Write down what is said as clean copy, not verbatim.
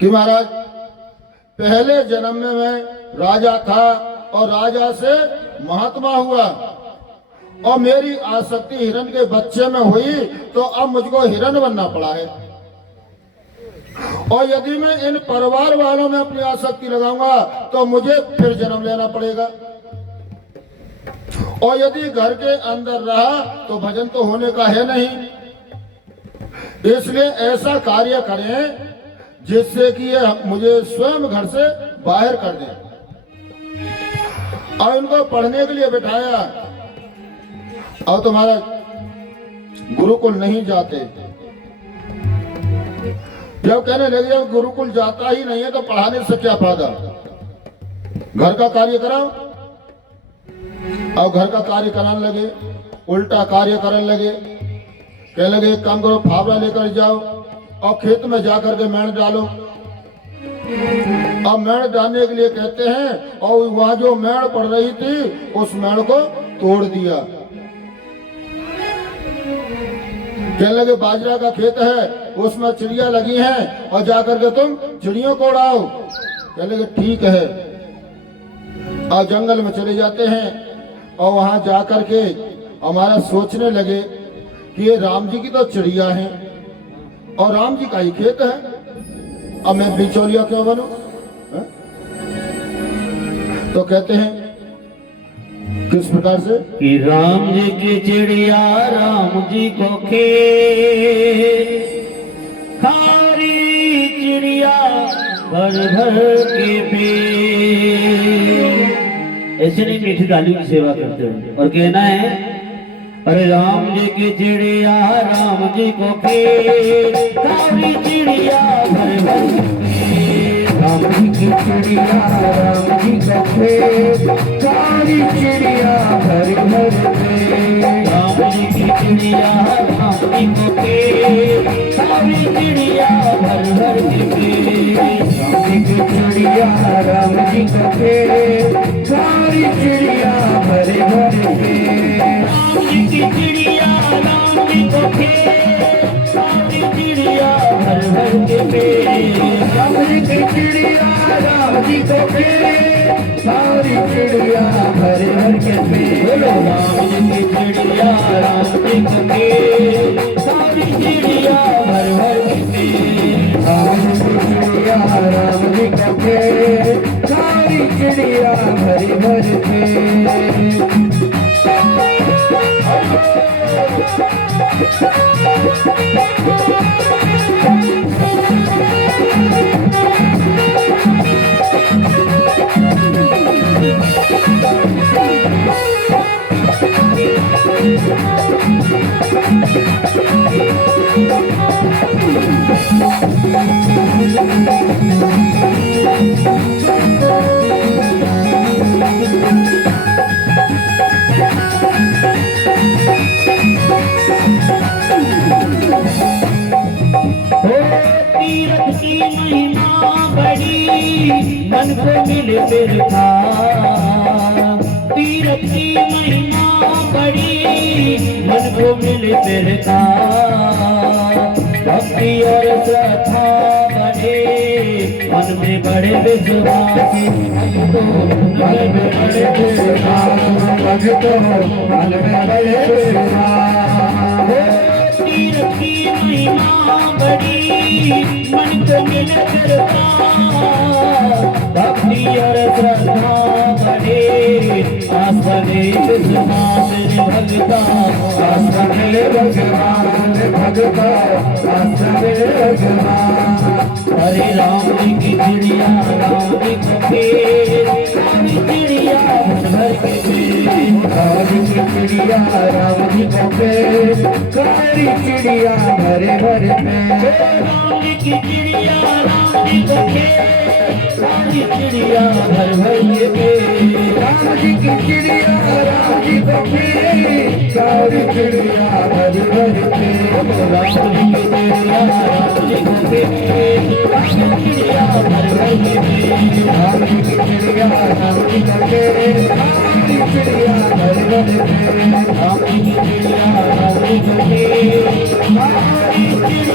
कि महाराज पहले जन्म में मैं राजा था और राजा से महात्मा हुआ और मेरी आसक्ति हिरण के बच्चे में हुई तो अब मुझको हिरण बनना पड़ा है। और यदि मैं इन परिवार वालों में अपनी आसक्ति लगाऊंगा तो मुझे फिर जन्म लेना पड़ेगा। और यदि घर के अंदर रहा तो भजन तो होने का है नहीं। इसलिए ऐसा कार्य करें जिससे कि ये मुझे स्वयं घर से बाहर कर दें। और उनको पढ़ने के लिए बिठाया। और तुम्हारा गुरुकुल नहीं जाते, जब कहने लगे जब गुरुकुल जाता ही नहीं है तो पढ़ाने से क्या फायदा, घर का कार्य कराओ। और घर का कार्य कराने लगे, उल्टा कार्य करने लगे। कहने लगे एक काम करो, फावड़ा लेकर जाओ और खेत में जाकर के मेड़ डालो। अब मेड़ डालने के लिए कहते हैं और वहां जो मेड़ पड़ रही थी उस मेड़ को तोड़ दिया। कहने लगे बाजरा का खेत है, उसमें चिड़िया लगी हैं और जाकर के तुम चिड़ियों को उड़ाओ। कहने लगे ठीक है। और जंगल में चले जाते हैं और वहां जाकर के हमारा सोचने लगे कि ये राम जी की तो चिड़िया है और राम जी का ही खेत है, अब मैं बिचौलिया क्यों बनूं? तो कहते हैं किस प्रकार से कि राम जी की चिड़िया राम जी को खेत, खारी चिड़िया भर भर के पेट। ऐसे नहीं मीठी दाली की सेवा करते हो और कहना है अरे राम जी की चिड़िया राम जी को खेत, खारी चिड़िया भर भर के पेट। राम जी की चिड़िया राम जी को खेत, खारी चिड़िया भर भर पेट। राम जी की चिड़िया राम जी को खेत, खारी चिड़िया भर भर के पेट। राम जी की चिड़िया राम जी को खेत, खारी चिड़िया भर भर पेट। राम जी की चिड़िया राम जी को खेत, खारी चिड़िया भर भर के पेट। राम जी की चिड़िया राम जी को खेत, खारी चिड़िया भर भर के पेट। राम जी की चिड़िया राम जी को खेत, खारी चिड़िया भर भर के पेट। राम जी की चिड़िया राम जी को खेत, खारी चिड़िया भर भर पेट। तीरथ की महिमा बड़ी मन को मिले फिर था। तीरथ की महिमा बड़ी मन को मिले फिर था। भक्ति और श्रद्धा बढ़े मन में बड़े विश्वासी, मन में बड़े विश्वास, भक्तों मन में बड़े विश्वास। तीरथ की महिमा बड़ी मन को मिले फिर था। भक्ति और श्रद्धा बढ़े आस बने विश्वास भगता। आस बने भगवान भगता, आस बने भगवान। हरे राम जी की चिड़िया राम जी को खेत, खारी चिड़िया भर के पेट। राम जी की चिड़िया राम जी को खेत, खारी चिड़िया भरे भर पेट। राम जी की चिड़िया राम जी को खेत, खारी चिड़िया भर भर के पेट। राम जी की चिड़िया राम जी को खेत, खारी चिड़िया भर भर पेट। राम जी की चिड़िया राम जी को खेत, खारी चिड़िया भर भर के पेट। राम जी की चिड़िया राम जी को खेत, खारी चिड़िया भर भर पेट। राम जी की चिड़िया राम जी को खेत, खारी चिड़िया